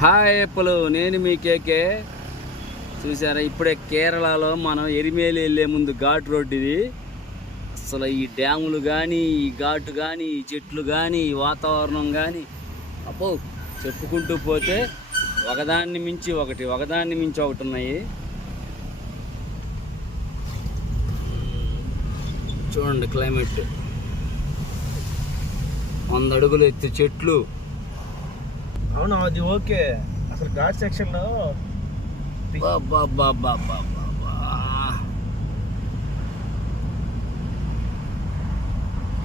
Hi ఎప్పులు, నేను మీ కేకే. చూసారా, ఇప్పుడే కేరళలో మనం ఎరిమేలి వెళ్ళే ముందు ఘాట్ రోడ్ ఇది. అసలు ఈ డ్యాములు కానీ, ఈ ఘాటు కానీ, ఈ చెట్లు కానీ, ఈ వాతావరణం కానీ అబ్బో చెప్పుకుంటూ పోతే ఒకదాన్ని మించి ఒకటి ఉన్నాయి. చూడండి క్లైమేట్, 100 అడుగులు ఎత్తు చెట్లు. అవును, అది ఓకే. అసలు ఘాట్ సెక్షన్ లో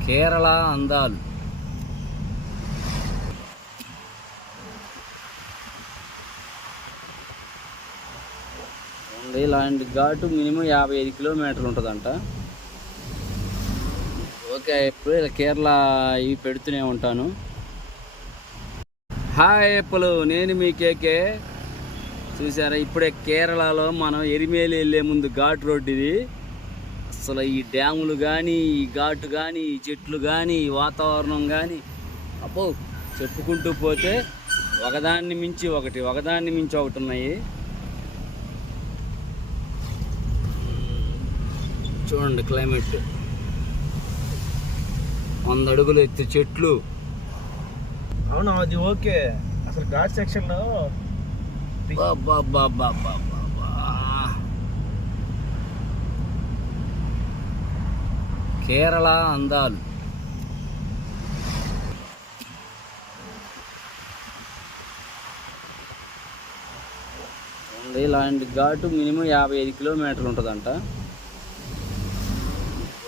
కేరళ అందాలు. ఇలాంటి ఘాటు మినిమం 55 కిలోమీటర్లు ఉంటుందంట. ఓకే, ఎప్పుడు ఇలా కేరళ ఇవి పెడుతూనే ఉంటాను. హాయ్ ఎప్పులు, నేను మీ కేకే. చూసారా, ఇప్పుడే కేరళలో మనం ఎరిమేలి వెళ్ళే ముందు ఘాట్ రోడ్ ఇది. అసలు ఈ డ్యాములు కానీ, ఈ ఘాటు కానీ, ఈ చెట్లు కానీ, ఈ వాతావరణం కానీ అబ్బో చెప్పుకుంటూ పోతే ఒకదాన్ని మించి ఒకటి ఉన్నాయి. చూడండి క్లైమేట్, 100 అడుగులు ఎత్తు చెట్లు. అవును, అది ఓకే. అసలు ఘాట్ సెక్షన్ లో కేరళ అందాలు. ఇలాంటి ఘాటు మినిమం 55 కిలోమీటర్లు ఉంటుందంట.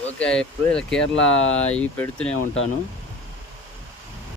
ఓకే, ఎప్పుడు ఇలా కేరళ ఇవి పెడుతూనే ఉంటాను.